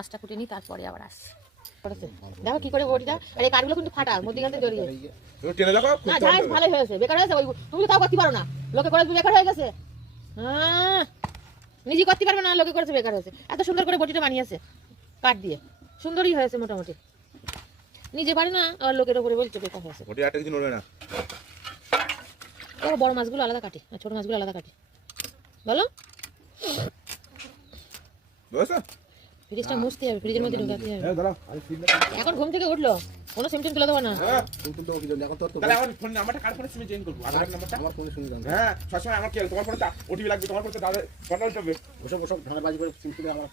মাছটা কুটে নিই, তারপরে আবার আসছি। দেখো কি করে বটিটা, আর এই কাঠগুলো কিন্তু ফাটা, মধ্যিখান থেকে জড়িয়ে। না জাহাজ ভালোই হয়েছে, বেকার হয়েছে ওই, তুমি তো তাও করতে পারো না, লোকে করে বেকার হয়ে গেছে। হ্যাঁ, নিজে করতে পারবে না, লোকে করেছে বেকার হয়েছে। এত সুন্দর করে বটিটা বানিয়েছে কাঠ দিয়ে, সুন্দরই হয়েছে মোটামুটি। নিজে পারে না আর লোকের উপরে বলছে বেকার হয়েছে। বটি একটা কিছু নড়বে না। বড় মাছগুলো আলাদা কাটি আর ছোট মাছগুলো আলাদা কাটি, বলো। ফ্রিজটা মুছতে হবে, ফ্রিজের মধ্যে ঢোকাতে হবে। এখন ঘুম থেকে উঠলো, কোনো সিমটম তুলে দেবো না। তাহলে আমার ফোন নাম্বারটা কার ফোনে সিমে চেঞ্জ করব? আধার নাম্বারটা আমার ফোনে শুনে দাও। হ্যাঁ, সবসময় আমার কি তোমার ফোনে ওটিপি লাগবে, তোমার ফোনে দাদা কন্ট্রোল হবে। ওসব ধারাবাজি করে সিম তুলে আমার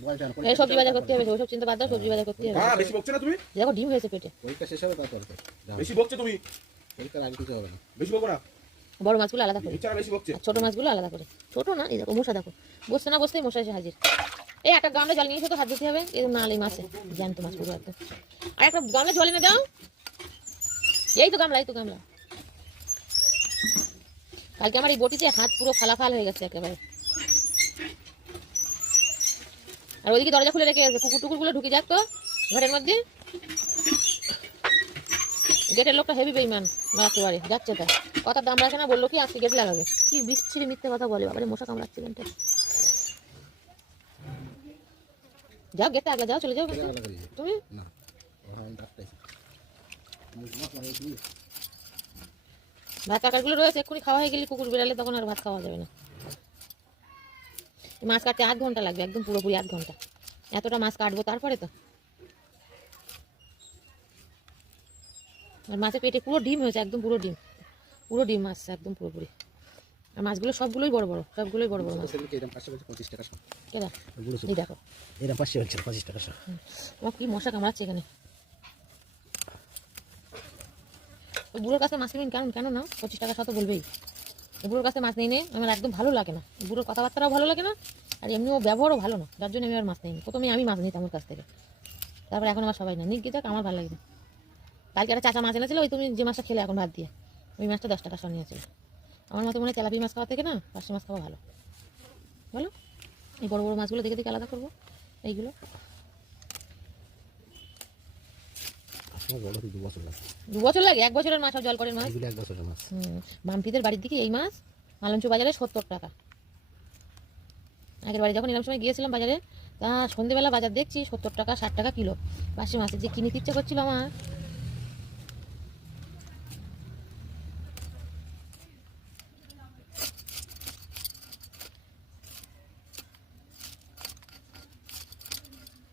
মোবাইলটা অন করে। এই সবজি বাজার করতে হবে, ওসব চিন্তা বাদ দাও, সবজি বাজার করতে হবে। হ্যাঁ, বেশি বকছ না তুমি? দেখো ডিম হয়েছে পেটে। পরীক্ষা শেষ হবে তারপর বেশি বকছো তুমি। পরীক্ষার আগে কিছু হবে না। বেশি বকো না। বড় মাছগুলো আলাদা করে, ইচ্ছা বেশি বকছে। ছোট মাছগুলো আলাদা করে। ছোট না, এই দেখো মশা, দেখো বসতে না বসতেই মশা এসে হাজির। এই একটা গামলা জল নিয়ে এসে তো হাত দিতে হবে, এরকম না এই মাছে জ্যান্ত মাছ পুরো একদম। আর একটা গামলা জল এনে দাও, এই তো গামলা, এই তো গামলা। কালকে আমার এই বটিতে হাত পুরো ফালাফাল হয়ে গেছে একেবারে। আর ওইদিকে দরজা খুলে রেখে গেছে, কুকুর টুকুরগুলো ঢুকে যাক তো ঘরের মধ্যে। গেটের লোকটা হেভি বেইমান, একেবারে যাচ্ছে তাই। কথার দাম রাখে না, বললো কি আজকে গেট লাগাবে। কি বিচ্ছিরি মিথ্যে কথা বলে, বাবারে মশা কামড়াচ্ছে গেটে। যাও গেটটা আগে যাও, চলে যাও তুমি। ভাত কাকারগুলো রয়েছে, এক্ষুনি খাওয়া হয়ে গেলে কুকুর বেড়ালে তখন আর ভাত খাওয়া যাবে না। মাছ কাটতে 8 ঘন্টা লাগবে, একদম পুরোপুরি 8 ঘন্টা। এতটা মাছ কাটবো তারপরে তো। আর মাছের পেটে পুরো ডিম হয়েছে, একদম পুরো ডিম, পুরো ডিম মাছ একদম পুরোপুরি। আর মাছগুলো সবগুলোই বড় বড়, সবগুলোই বড় বড় মাছ। কেনা এই দেখো, এরা 525 টাকা। আমার কি মশা কামড়াচ্ছে এখানে। ওই বুড়োর কাছে মাছ কিনুন, কেন না 25 টাকা শত বলবেই। বুড়োর কাছে মাছ নিয়ে আমার একদম ভালো লাগে না, বুড়োর কথাবার্তাটাও ভালো লাগে না, আর এমনিও ব্যবহারও ভালো না, যার জন্য আমি আর মাছ নিইনি। প্রথমে আমি মাছ নিতাম ওর কাছ থেকে, তারপর এখন আমার সবাই না নিক যাক, আমার ভালো লাগে না। কালকে একটা চাচা মাছ এনেছিল, ওই তুমি যে মাছটা খেলে এখন ভাত দিয়ে, ওই মাছটা 10 টাকা নিয়েছিল। আমার মতো মনে হয় তেলাপিয়া মাছ খাওয়া থেকে না পার্শে মাছ খাওয়া ভালো, বলো। এই বড় বড় মাছগুলো দেখে দেখে আলাদা করবো এইগুলো। 2 বছর লাগে? 1 বছরের মাছ, জল করের মাছ 1 বছরের মাছ। বাম্পিদের বাড়ির দিকে এই মাছ মালঞ্চ বাজারে 70 টাকা। আগের বাড়ি যখন এরকম সময় গিয়েছিলাম বাজারে, তা সন্ধ্যেবেলা বাজার দেখছি 70 টাকা 60 টাকা কিলো। পার্শে মাছের যে কিনে ইচ্ছা করছিল আমার,